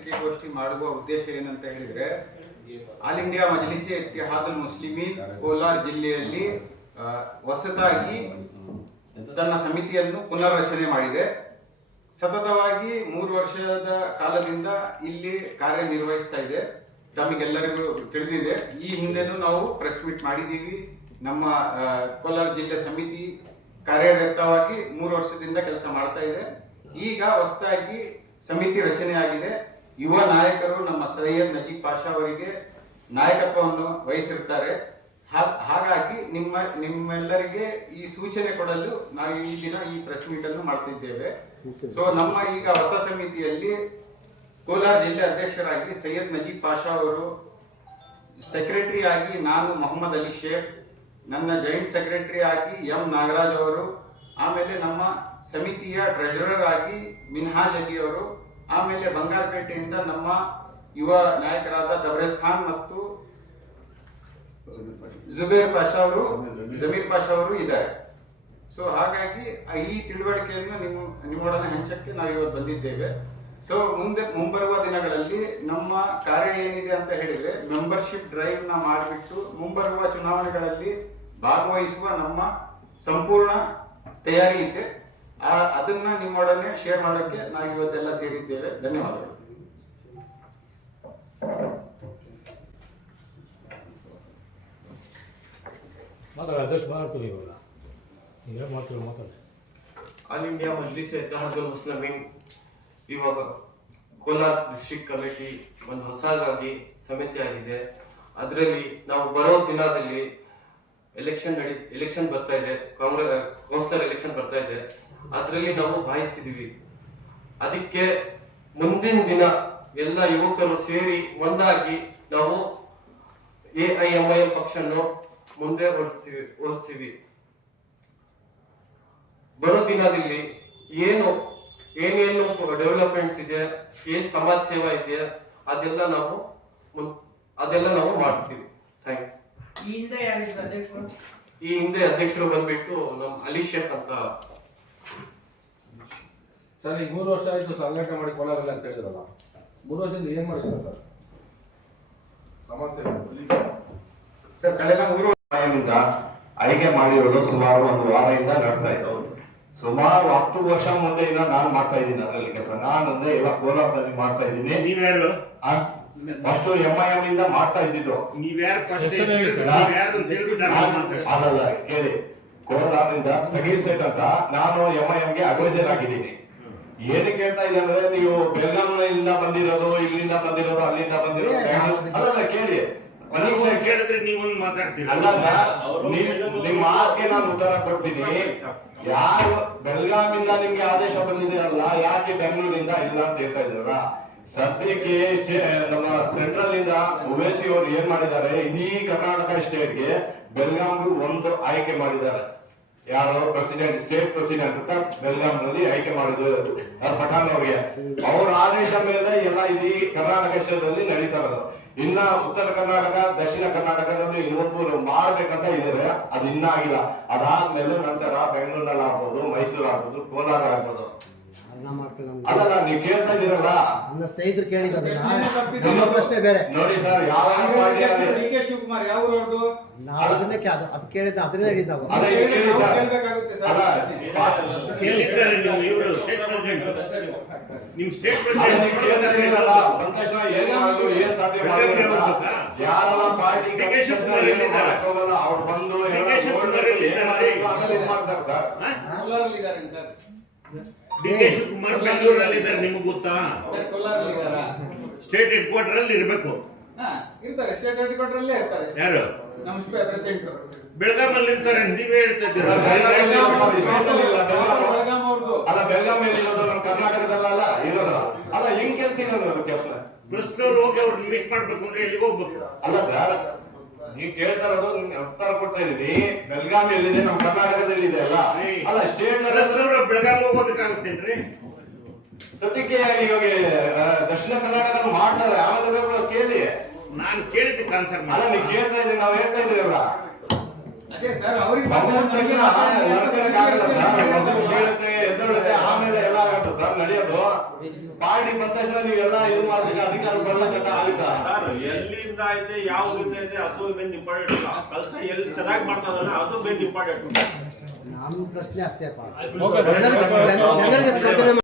ಪತ್ರಿಕೆಗೋಷ್ಠಿ ಮಾಡುವ ಉದ್ದೇಶ ಏನಂತ ಹೇಳಿದ್ರೆ, ಆಲ್ ಇಂಡಿಯಾ ಮಜಲಿಸಿ ಇತ್ತಿಹಾದುಲ್ ಮುಸ್ಲಿಮೀನ್ ಕೋಲಾರ ಜಿಲ್ಲೆಯಲ್ಲಿ ಹೊಸದಾಗಿ ತನ್ನ ಸಮಿತಿಯನ್ನು ಪುನರ್ರಚನೆ ಮಾಡಿದೆ. ಸತತವಾಗಿ ಮೂರು ವರ್ಷದ ಕಾಲದಿಂದ ಇಲ್ಲಿ ಕಾರ್ಯನಿರ್ವಹಿಸ್ತಾ ಇದೆ. ತಮಗೆಲ್ಲರಿಗೂ ತಿಳಿದಿದೆ. ಈ ಹಿಂದೆನೂ ನಾವು ಪ್ರೆಸ್ ಮೀಟ್ ಮಾಡಿದ್ದೀವಿ. ನಮ್ಮ ಕೋಲಾರ ಜಿಲ್ಲೆ ಸಮಿತಿ ಕಾರ್ಯರತವಾಗಿ ಮೂರು ವರ್ಷದಿಂದ ಕೆಲಸ ಮಾಡ್ತಾ ಇದೆ. ಈಗ ಹೊಸದಾಗಿ ಸಮಿತಿ ರಚನೆಯಾಗಿದೆ ಯುವ ನಾಯಕರು ನಮ್ಮ ಸೈಯದ್ ನಜೀಬ್ ಪಾಷಾ ಅವರಿಗೆ ನಾಯಕತ್ವವನ್ನು ವಹಿಸಿರ್ತಾರೆ. ಹಾಗಾಗಿ ನಿಮ್ಮ, ನಿಮ್ಮೆಲ್ಲರಿಗೆ ಈ ಸೂಚನೆ ಕೊಡಲು ನಾವು ಈ ದಿನ ಈ ಪ್ರೆಸ್ ಮೀಟ್ ಅನ್ನು ಮಾಡ್ತಿದ್ದೇವೆ. ಸೊ ನಮ್ಮ ಈಗ ಹೊಸ ಸಮಿತಿಯಲ್ಲಿ ಕೋಲಾರ ಜಿಲ್ಲೆ ಅಧ್ಯಕ್ಷರಾಗಿ ಸೈಯದ್ ನಜೀಬ್ ಪಾಷಾ ಅವರು ಸೆಕ್ರೆಟರಿ ಆಗಿ ನಾನು ಮೊಹಮ್ಮದ್ ಅಲಿ ಶೇಖ್, ನನ್ನ ಜಾಯಿಂಟ್ ಸೆಕ್ರೆಟರಿ ಆಗಿ ಎಂ ನಾಗರಾಜ್ ಅವರು, ಆಮೇಲೆ ನಮ್ಮ ಸಮಿತಿಯ ಟ್ರೆಜರರ್ ಆಗಿ ಮಿನ್ಹಾಜ್ ಅಲಿ ಅವರು ಆಮೇಲೆ ಬಂಗಾರಪೇಟೆಯಿಂದ ನಮ್ಮ ಯುವ ನಾಯಕರಾದ ತಬರೇಜ್ ಖಾನ್ ಮತ್ತು ಜುಬೇರ್ ಪಾಷಾ ಅವರು, ಜಮೀರ್ ಪಾಷಾ ಅವರು ಇದ್ದಾರೆ. ಸೊ ಹಾಗಾಗಿ ಈ ತಿಳುವಳಿಕೆಯನ್ನು ನಿಮ್ಮ, ನಿಮ್ಮೊಡನೆ ಹಂಚಕ್ಕೆ ನಾವು ಇವತ್ತು ಬಂದಿದ್ದೇವೆ. ಸೊ ಮುಂದೆ, ಮುಂಬರುವ ದಿನಗಳಲ್ಲಿ ನಮ್ಮ ಕಾರ್ಯ ಏನಿದೆ ಅಂತ ಹೇಳಿದ್ರೆ ಮೆಂಬರ್ಶಿಪ್ ಡ್ರೈವ್ನ ಮಾಡಿಬಿಟ್ಟು ಮುಂಬರುವ ಚುನಾವಣೆಗಳಲ್ಲಿ ಭಾಗವಹಿಸುವ ನಮ್ಮ ಸಂಪೂರ್ಣ ತಯಾರಿ ಇದೆ. ಅದನ್ನ ನಿಮ್ಮೊಡನೆ ಶೇರ್ ಮಾಡೋಕ್ಕೆ ನಾವು ಇವತ್ತೆಲ್ಲ ಸೇರಿದ್ದೇವೆ. ಧನ್ಯವಾದಗಳು. ಮಾತಾಡ ಅಧ್ಯಕ್ಷ ಮಾತಾಡ್ತೀವಿ ಇವಾಗ. ಈಗ ಮಾಡ್ತೀವಿ ಮಾತಾಡಿ. ಆಲ್ ಇಂಡಿಯಾ ಮಜ್ಲಿಸ್ ಇತಿಹಾದುಲ್ ಮುಸ್ಲಿಮೀನ್ ಇವಾಗ ಕೋಲಾರ ಡಿಸ್ಟ್ರಿಕ್ಟ್ ಕಮಿಟಿ ಒಂದು ಹೊಸದಾಗಿ ಸಮಿತಿ ಆಗಿದೆ. ಅದರಲ್ಲಿ ನಾವು ಬರೋ ದಿನದಲ್ಲಿ ಎಲೆಕ್ಷನ್ ನಡಿ ಎಲೆಕ್ಷನ್ ಬರ್ತಾ ಇದೆ. ಕಾಂಗ್ರೆಸ್ ಕೌನ್ಸಿಲರ್ ಎಲೆಕ್ಷನ್ ಬರ್ತಾ ಇದೆ. ಅದರಲ್ಲಿ ನಾವು ಭಾವಿಸಿದೀವಿ. ಅದಕ್ಕೆ ಮುಂದಿನ ದಿನ ಎಲ್ಲ ಯುವಕರು ಸೇರಿ ಒಂದಾಗಿ ನಾವು A I M I M ಪಕ್ಷವನ್ನು ಮುಂದೆ ಓಡಿಸ್ತೀವಿ ಓಡಿಸ್ತೀವಿ ಬರೋ ದಿನದಲ್ಲಿ ಏನು ಏನೇನು ಡೆವಲಪ್ಮೆಂಟ್ಸ್ ಇದೆ ಏನ್ ಸಮಾಜ ಸೇವಾ ಇದೆ ಅದೆಲ್ಲ ನಾವು ಅದೆಲ್ಲ ನಾವು ಮಾಡ್ತೀವಿ. ಥ್ಯಾಂಕ್ ಈ ಹಿಂದೆ ಈ ಹಿಂದೆ ಅಧ್ಯಕ್ಷರು ಬಂದ್ಬಿಟ್ಟು ನಮ್ ಅಲಿ ಶೇಖ್ ಅಂತ ಸರ್ ಈಗ ಮೂರು ವರ್ಷ ಆಯಿತು ಸಂಘಟನೆ ಮಾಡಿ ಕೋಲಾರಲ್ಲಿ ಅಂತ ಹೇಳಿದ್ರಲ್ಲ. ಮೂರು ವರ್ಷದಿಂದ ಏನ್ ಮಾಡಿಲ್ಲ ಸರ್? ಸಮಸ್ಯೆ ಸರ್ ಕಳೆದ ಮೂರು ಇಂದ ಆಯ್ಕೆ ಮಾಡಿರೋದು ಸುಮಾರು ಒಂದು ವಾರದಿಂದ ನಡ್ತಾ ಇತ್ತು. ಸುಮಾರು ಹತ್ತು ವರ್ಷ ಮುಂದೆಯಿಂದ ನಾನು ಮಾಡ್ತಾ ಇದ್ದೀನಿ ಅದರಲ್ಲಿ ಕೆಲಸ. ನಾನು ಅಂದ್ರೆ ಇವಾಗ ಕೋಲಾರದಲ್ಲಿ ಮಾಡ್ತಾ ಇದ್ದೀನಿ. ನೀವ್ಯಾರು? ಫಸ್ಟ್ ಎಂ ಐ ಎಂ ಇಂದ ಮಾಡ್ತಾ ಇದ್ದಿದ್ರು ನೀವ್ಯಾರು. ಅಲ್ಲಲ್ಲ ಕೇಳಿ. ಕೋಲಾರದಿಂದ ಸಗೀರ್ ಸೇಟ್ ಅಂತ ನಾನು ಎಂ ಐ ಎಂಗೆ ಅಡ್ವೈಸರ್ ಆಗಿದ್ದೀನಿ ಏನಕ್ಕೆ ಹೇಳ್ತಾ ಇದೆ ಅಂದ್ರೆ ನೀವು ಬೆಳಗಾವಿಯಿಂದ ಬಂದಿರೋದು ಇಲ್ಲಿಂದ ಬಂದಿರೋದು ಅಲ್ಲಿಂದ ಬಂದಿರೋದು ಅಲ್ಲ ಕೇಳಿ. ಕೇಳಿದ್ರೆ ನೀವೊಂದು ಮಾತಾಡ್ತೀರಾ. ಅಲ್ಲ ಸರ್, ನಿಮ್ಮ ಮಾತಿಗೆ ನಾನು ಉತ್ತರ ಕೊಡ್ತೀನಿ. ಯಾರು ಬೆಳಗಾವಿಂದ ನಿಮ್ಗೆ ಆದೇಶ ಬಂದಿದ್ದೀರಲ್ಲ ಯಾಕೆ ಬೆಂಗಳೂರಿಂದ ಇಲ್ಲ ಅಂತ ಹೇಳ್ತಾ ಇದ್ರ ಸದ್ಯಕ್ಕೆ ಸ್ಟೇ- ನಮ್ಮ ಸೆಂಟ್ರಲ್ ಇಂದ ಉಮೇಶಿ ಅವರು ಏನ್ ಮಾಡಿದ್ದಾರೆ? ಇಡೀ ಕರ್ನಾಟಕ ಸ್ಟೇಟ್ಗೆ ಬೆಳಗಾವಿ ಒಂದು ಆಯ್ಕೆ ಮಾಡಿದ್ದಾರೆ. ಯಾರು ಪ್ರೆಸಿಡೆಂಟ್ ಸ್ಟೇಟ್ ಪ್ರೆಸಿಡೆಂಟ್ ಅಂತ ಬೆಳಗಾಂನಲ್ಲಿ ಆಯ್ಕೆ ಮಾಡಿದ್ರು ಪಠಾಣ್ ಅವರಿಗೆ. ಅವ್ರ ಆದೇಶ ಮೇಲೆ ಎಲ್ಲ ಇಲ್ಲಿ ಕರ್ನಾಟಕ ಸ್ಟೇಟಲ್ಲಿ ನಡೀತಾ ಇರೋದು. ಇನ್ನ ಉತ್ತರ ಕರ್ನಾಟಕ, ದಕ್ಷಿಣ ಕರ್ನಾಟಕದಲ್ಲಿ ಇನ್ನೊಬ್ಬರು ಮಾಡ್ಬೇಕಂತ ಇದಾರೆ ಅದು ಇನ್ನ ಆಗಿಲ್ಲ. ಅದಾದ್ಮೇಲೆ ನಂತರ ಬೆಂಗಳೂರಲ್ಲಿ ಆಗ್ಬೋದು, ಮೈಸೂರು ಆಗ್ಬೋದು, ಕೋಲಾರ ಆಗ್ಬೋದು. ಅಲ್ಲಲ್ಲ ನೀವು ಕೇಳ್ತಾ ಇದೀರಲ್ಲ ನನ್ನ ಸ್ನೇಹಿತರು ತಪ್ಪಿದೆ. ನಮ್ಮ ಪ್ರಶ್ನೆ ಬೇರೆ. ನೋಡಿ ಸರ್ ಯಾವ ಡಿ ಕೆ ಶಿವಕುಮಾರ್ ಯಾವ ಊರವ್ರದ್ದು? ನಾವು ಅದನ್ನೇ ಅದು ಅದು ಕೇಳಿದ್ದ ಅದನ್ನೇ ಹೇಳಿದ್ದು ನಾವು. ಅಲ್ಲ, ಸರ್. ಕೇಳ್ಬೇಕಾಗುತ್ತೆ ಸರ್. ಅಲ್ಲ, ಎಲ್ಲಿದ್ದಾರೆ ನೀವು ಇವರು ಸ್ಟೇಟ್ ಪ್ರೆಸಿಡೆಂಟ್ ನಿಮ್ ಸ್ಟೇಟ್ ಅಲ್ಲ, ನೀವು ಕೇಳ್ತಾ ಇದೀರಲ್ಲ, ಪ್ರೆಸಿಡೆಂಟ್ ಬಂದ ತಕ್ಷಣ ಏನ್ ಮಾಡೋದು, ಸಾಧ್ಯ? ಯಾರೆಲ್ಲ ಪಾರ್ಟಿ ಡಿ ಕೆ ಶಿವಕುಮಾರ್ ಅವ್ರು ಬಂದು ಡಿ ಕೆ ಶಿವಕುಮಾರ್ ಮಾಡ್ತಾರೆ ಸರ್. ಡಿ ಕೆ ಶಿವಕುಮಾರ್ ಬೆಂಗಳೂರಲ್ಲಿ ಇದ್ದಾರೆ ನಿಮ್ಗೆ ಗೊತ್ತಾ? ಸರ್ ಕೊಲ್ಲಾರಲ್ಲಿ ಇದ್ದಾರಾ? ಸ್ಟೇಟ್ ಹೆಡ್ ಕ್ವಾರ್ಟರ್ ಅಲ್ಲಿ ಇರ್ಬೇಕು. ಹಾ ಇರ್ತಾರೆ. ಸ್ಟೇಟ್ ಹೆಡ್ ಕ್ವಾರ್ಟರ್ ಅಲ್ಲೇ ಇರ್ತಾರೆ. ಯಾರು? ನಮ್ಮ ಪ್ರೆಸಿಡೆಂಟ್ ಬೆಳಗಾಮಲ್ಲಿ ಇರ್ತಾರೆ ನೀವೇ ಹೇಳ್ತಾ ಇದ್ದೀರಾ? ಬೆಳಗಾಂ ಅವ್ರದ್ದು ಅಲ್ಲ ಬೆಳಗಾವಿ ಇರೋದು ನಮ್ಮ ಕರ್ನಾಟಕದಲ್ಲ ಇರೋದು. ಅಲ್ಲ ಹೆಂಗ್ ಕೇಳ್ತೀನಿ ನಾನು ಕೆಲಸ ಪ್ರಸ್ತುತವ್ರು ಹೋಗಿ ಅವ್ರನ್ನ ಮೀಟ್ ಮಾಡ್ಬೇಕು ಅಂದ್ರೆ ಎಲ್ಲಿಗೆ ಹೋಗ್ಬೇಕು? ಅಲ್ಲ ನೀವು ಕೇಳ್ತಾ ಇರೋದು ನಿಮ್ಗೆ ಉತ್ತರ ಕೊಡ್ತಾ ಇದೀನಿ ಬೆಳಗಾವಿ ಎಲ್ಲಿದೆ ನಮ್ಮ ಕರ್ನಾಟಕದಲ್ಲಿ ಇದೆ ಅಲ್ಲ ಅಲ್ಲ ಸ್ಟೇಟ್ ಬೆಳಗಾವಿ ಬೆಳಗಾಂ ಹೋಗೋದಕ್ಕಾಗುತ್ತೇನ್ರಿ? ಸದ್ಯಕ್ಕೆ ಇವಾಗ ದಕ್ಷಿಣ ಕರ್ನಾಟಕ ಮಾಡ್ತಾರೆ? ಆಮೇಲೆ ಬೇಕು ಕೇಳಿ. ನಾನು ಕೇಳಿದ್ದೆ ಆನ್ಸರ್ ಅಲ್ಲ ನೀವು ಕೇಳ್ತಾ ಇದ್ರಿ ನಾವು ಹೇಳ್ತಾ ಇದೀವಲ್ಲ ಅದೇ ಸರ್ ಅವ್ರಿಗೆ ಪಾರ್ಟಿ ಬಂದ ತಕ್ಷಣ ನೀವೆಲ್ಲ ಇದು ಮಾಡ್ಬೇಕು ಅಧಿಕಾರ ಬರ್ಲಕ್ಕ ಆಗುತ್ತಾ? ಸರ್ ಎಲ್ಲಿಂದ ಐತೆ ಯಾವ್ದಿಂದ ಐತೆ ಅದು ಮೇನ್ ಇಂಪಾರ್ಟೆಂಟ್ ಇಲ್ಲ ಕೆಲಸ ಎಲ್ಲಿ ಚೆನ್ನಾಗಿ ಮಾಡ್ತಾ ಅದು ಮೇನ್ ಇಂಪಾರ್ಟೆಂಟ್ ನಾನು ಪ್ರಶ್ನೆ ಅಷ್ಟೇ ಜನರಿಗೆ ಸ್ಪಂದನೆ